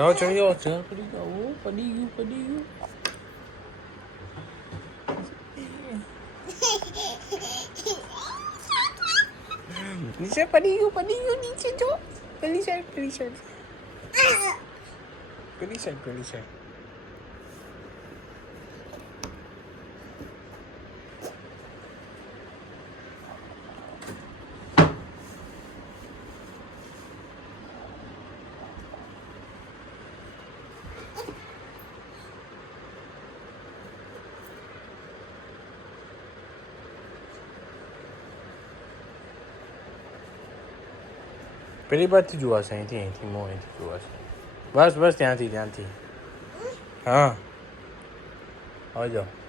જાઓ ચડી જાઓ પડી જાઓ પડી ગયું નીચે પડી ગયું નીચે જો પેલી સાઈડ પેલી બાજુથી જોવાશે અહીંથી મો અહીંથી જોવાશે બસ ત્યાંથી હા આવી જાઓ